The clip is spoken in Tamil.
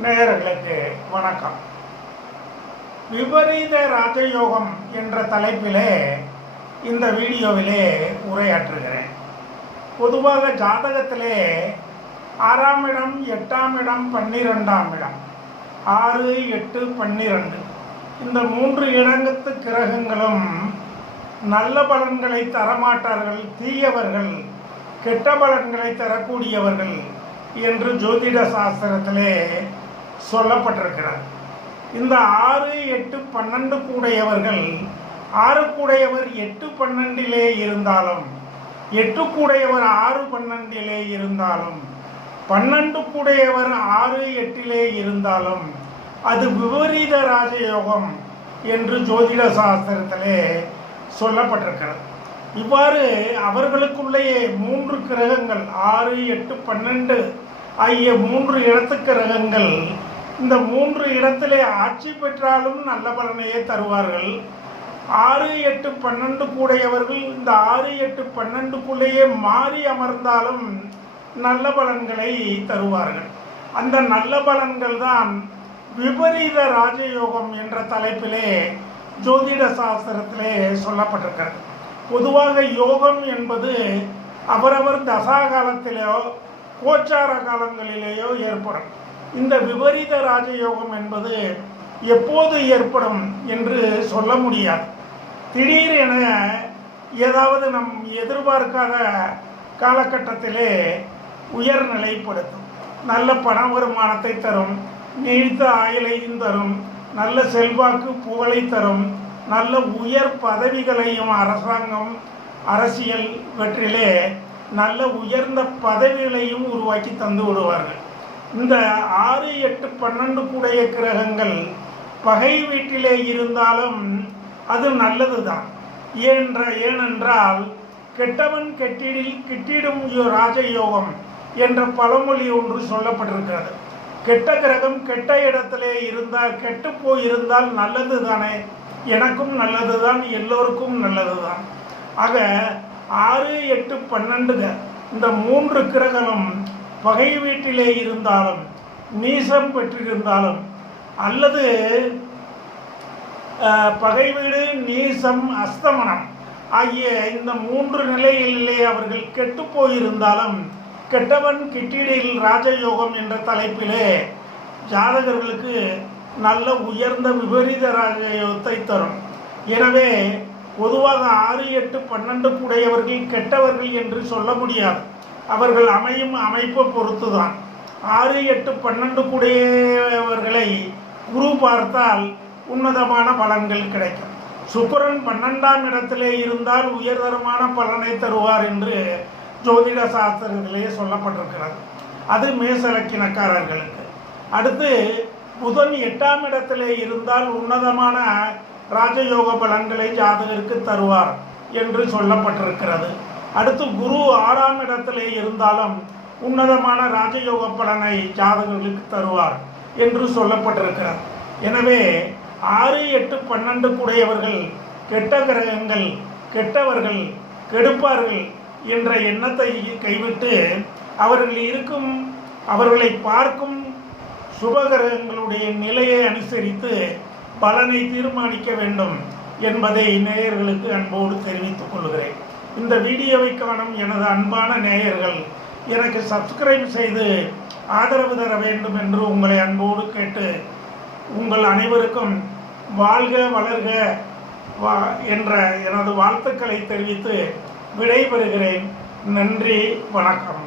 நேயர்களுக்கு வணக்கம். விபரீத ராஜயோகம் என்ற தலைப்பிலே இந்த வீடியோவிலே உரையாற்றுகிறேன். பொதுவாக ஜாதகத்திலே 6ஆம் இடம், 8ஆம் இடம், 12ஆம் இடம், 6, 8, 12 இந்த 3 இடங்கத்து கிரகங்களும் நல்ல பலன்களை தரமாட்டார்கள், தீயவர்கள், கெட்ட பலன்களை தரக்கூடியவர்கள் என்று ஜோதிட சாஸ்திரத்திலே சொல்லப்பட்டிருக்கிறார். இந்த 6, 8, 12 கூடையவர்கள் 6 கூடையவர் 8, 12 இருந்தாலும், 8 கூடையவர் 6, 12 இருந்தாலும், 12 கூடையவர் 6, 8 இருந்தாலும் அது விபரீத ராஜயோகம் என்று ஜோதிட சாஸ்திரத்திலே சொல்லப்பட்டிருக்கிறது. இவ்வாறு அவர்களுக்குள்ளேயே 3 கிரகங்கள் 6, 8, 12 ஆகிய 3 இடத்து கிரகங்கள் இந்த 3 இடத்திலே ஆட்சி பெற்றாலும் நல்ல பலனையே தருவார்கள். 6, 8, 12 கூடையவர்கள் இந்த 6, 8, 12க்குள்ளேயே மாறி அமர்ந்தாலும் நல்ல பலன்களை தருவார்கள். அந்த நல்ல பலன்கள் தான் விபரீத ராஜயோகம் என்ற தலைப்பிலே ஜோதிட சாஸ்திரத்திலே சொல்லப்பட்டிருக்கிறது. பொதுவாக யோகம் என்பது அவரவர் தசாகாலத்திலேயோ கோச்சார காலங்களிலேயோ ஏற்படும். இந்த விபரீத ராஜயோகம் என்பது எப்போது ஏற்படும் என்று சொல்ல முடியாது. திடீரென ஏதாவது நம் எதிர்பார்க்காத காலகட்டத்திலே உயர்நிலைப்படுத்தும், நல்ல பண வருமானத்தை தரும், நீடித்த ஆயுளையும் தரும், நல்ல செல்வாக்கு புகழை தரும், நல்ல உயர் பதவிகளையும் அரசாங்கம் அரசியல் வெற்றிலே நல்ல உயர்ந்த பதவிகளையும் உருவாக்கி தந்து விடுவார்கள். இந்த 6, 8, 12 கூடைய கிரகங்கள் பகை வீட்டிலே இருந்தாலும் அது நல்லது தான். ஏனென்றால் கெட்டவன் கிட்டிடும் ராஜயோகம் என்ற பழமொழி ஒன்று சொல்லப்பட்டிருக்கிறது. கெட்ட கிரகம் கெட்ட இடத்திலே இருந்தால், கெட்டு போயிருந்தால் நல்லது தானே, எனக்கும் நல்லது தான், எல்லோருக்கும் நல்லது தான். ஆக 6, 8, 12 இந்த 3 கிரகங்களும் பகை வீட்டிலே இருந்தாலும், நீசம் பெற்றிருந்தாலும், அல்லது பகை வீடு, நீசம், அஸ்தமனம் ஆகிய இந்த 3 நிலைகளிலே அவர்கள் கெட்டு போயிருந்தாலும் கெட்டவன் கிட்டிடில் ராஜயோகம் என்ற தலைப்பிலே ஜாதகர்களுக்கு நல்ல உயர்ந்த விபரீத ராஜயோகத்தை தரும். எனவே பொதுவாக 6, 8, 12 கூடையவர்கள் கெட்டவர்கள் என்று சொல்ல முடியாது. அவர்கள் அமையும் அமைப்பை பொறுத்து தான். 6, 8, 12 கூடையவர்களை குரு பார்த்தால் உன்னதமான பலன்கள் கிடைக்கும். சுக்கிரன் 12ஆம் இடத்திலே இருந்தால் உயர்தரமான பலனை தருவார் என்று ஜோதிட சாஸ்திரத்திலேயே சொல்லப்பட்டிருக்கிறது. அது மேச லக்கினக்காரர்களுக்கு. அடுத்து புதன் 8ஆம் இடத்திலே இருந்தால் உன்னதமான ராஜயோக பலன்களை ஜாதகருக்கு தருவார் என்று சொல்லப்பட்டிருக்கிறது. அடுத்து குரு 6ஆம் இடத்திலே இருந்தாலும் உன்னதமான ராஜயோக பலனை ஜாதகர்களுக்கு தருவார் என்று சொல்லப்பட்டிருக்கிறது. எனவே 6, 8, 12 கூடையவர்கள் கெட்ட கிரகங்கள், கெட்டவர்கள், கெடுப்பார்கள் என்ற எண்ணத்தை கைவிட்டு அவர்களை பார்க்கும் சுபகிரகங்களுடைய நிலையை அனுசரித்து பலனை தீர்மானிக்க வேண்டும் என்பதை நேயர்களுக்கு அன்போடு தெரிவித்துக் கொள்கிறேன். இந்த வீடியோவை காணும் எனது அன்பான நேயர்கள் எனக்கு சப்ஸ்கிரைப் செய்து ஆதரவு தர வேண்டும் என்று உங்களை அன்போடு கேட்டு, உங்கள் அனைவருக்கும் வாழ்க வளர்க என்ற எனது வாழ்த்துக்களை தெரிவித்து விடைபெறுகிறேன். நன்றி, வணக்கம்.